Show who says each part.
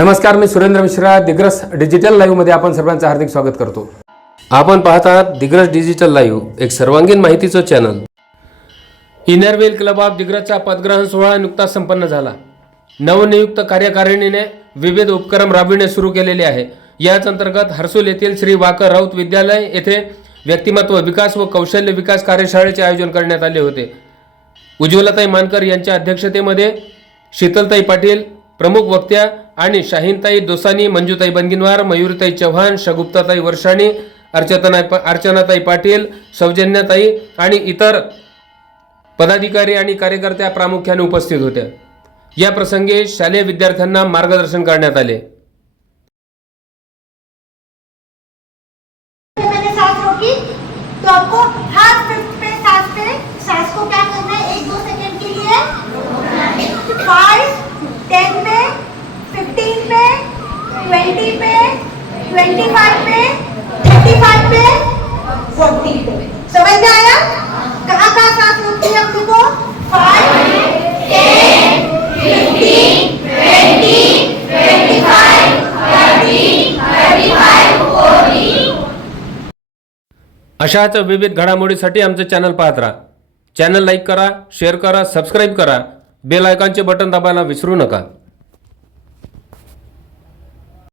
Speaker 1: नमस्कार मी सुरेंद्र मिश्रा दिग्रस डिजिटल लाईव्हमध्ये आपण सर्वांचं हार्दिक स्वागत करतो. आपण पाहत आहात दिग्रस डिजिटल लाईव्ह एक सर्वांगीण माहितीचं channel inner wheel club of दिग्रसचा पदग्रहण सोहळा नुकताच संपन्न झाला. नवनियुक्त कार्यकारिणीने विविध उपक्रम राबविणे सुरू केलेले आहे. याच अंतर्गत हर्सुल येथील श्री वाकर राऊत विद्यालय येथे व्यक्तिमत्व विकास व कौशल्य विकास कार्यशाळेचे आयोजन करण्यात आले होते. उज्ज्वलताई मानकर यांच्या अध्यक्षतेमध्ये शीतलताई पाटील प्रमुख वक्त्या आणि शाहीनताई दोसानी मंजुताई बनगिनवार मयुरीताई चव्हाण शगुप्ताताई वर्षाणी अर्चनाताई अर्चनाताई पाटील सौजन्यताई आणि इतर पदाधिकारी आणि कार्यकर्त्या प्रामुख्याने उपस्थित होत्या या प्रसंगी शालेय विद्यार्थ्यांना मार्गदर्शन करण्यात आले. अशाच विविध घडामोडीसाठी आमचं चॅनल पाहत राहा. चॅनल लाईक करा शेअर करा सबस्क्राईब करा. बेल आयकॉनचे बटन दाबायला विसरू नका.